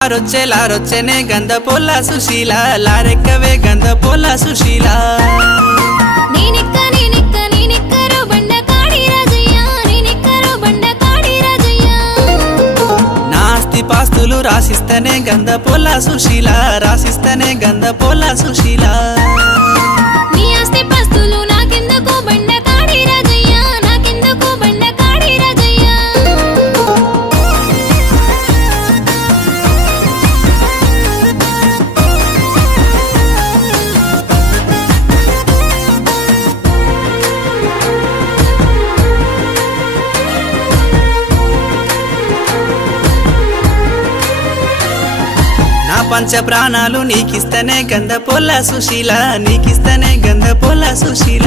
లారొచ్చేనే గంధ పొల్ల సుశీల లారెక్కవే గంధ పొల్ల సుశీల నాస్తి పాస్తులు రాసిస్తనే గంధ పొల్ల సుశీల రాసిస్తనే గంధ పొల్ల సుశీల పంచ ప్రాణాలు నీకిస్తనే గంధ పొల్ల సుశీల నీకిస్తనే గంధ పొల్ల సుశీల